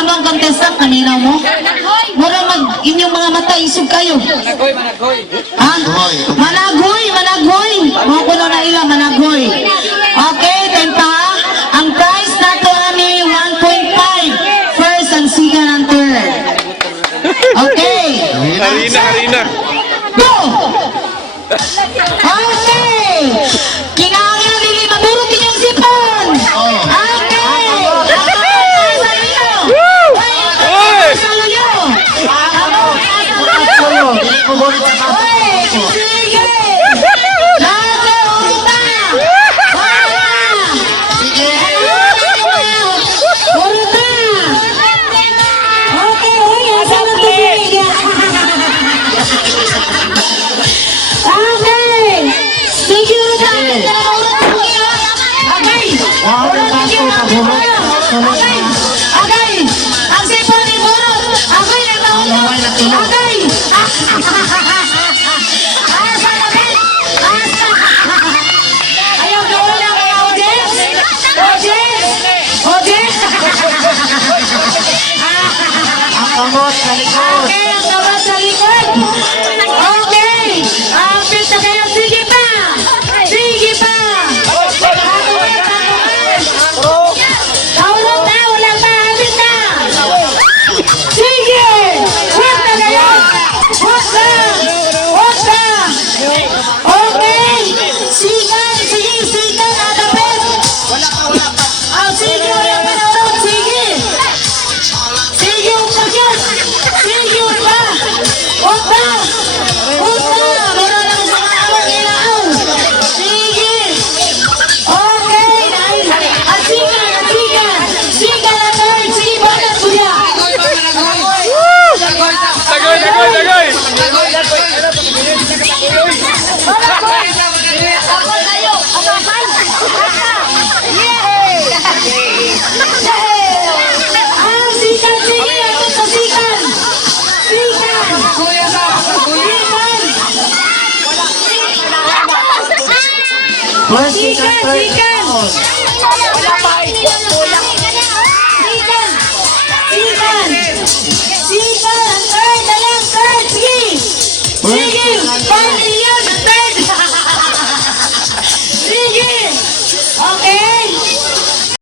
among contestant kanina mo. Mura mag inyong mga mata isog kayo. Ha? Managhoy. Mo kuno na ila managhoy. Okay, tempa. Ang prize nato ani 1.5. First and second and third. Okay. Harina. Go! Okay! Kinahanglan dili madurog inyong sipon! Okay! Sa luyo! Sige! Lago! Uruta! Uruta! Okay, asa na to sige? Okay! Sige, Uruta! Okay! Ang sipon ni Burot! Ako'y nagmahulog! Okay! Ayaw gawin ang mga audience? Audience? Ang kamot sa likod. Okay, ang kamot sa likod. Okay. Apit na kayo. Sige pa. Sige pa. Taulog na. Wala pa. Apit na. Sige. Huwag na kayo. Huwag na. Huwag na. Okay. Sigan. Sige. Sigan. Atapit. Oh, sige. Wala pa na to. Sige. Sige. Sige pa! Huwag pa! Huwag pa! Meron lang sa kaawang inaaw! Sige! Okay! Asigan! Sigan na third! Sige, banat ko niya! Dagoy! Ako tayo! Apapan! Yay! Sigan! Sige! Ako sa sigan! First, second, third.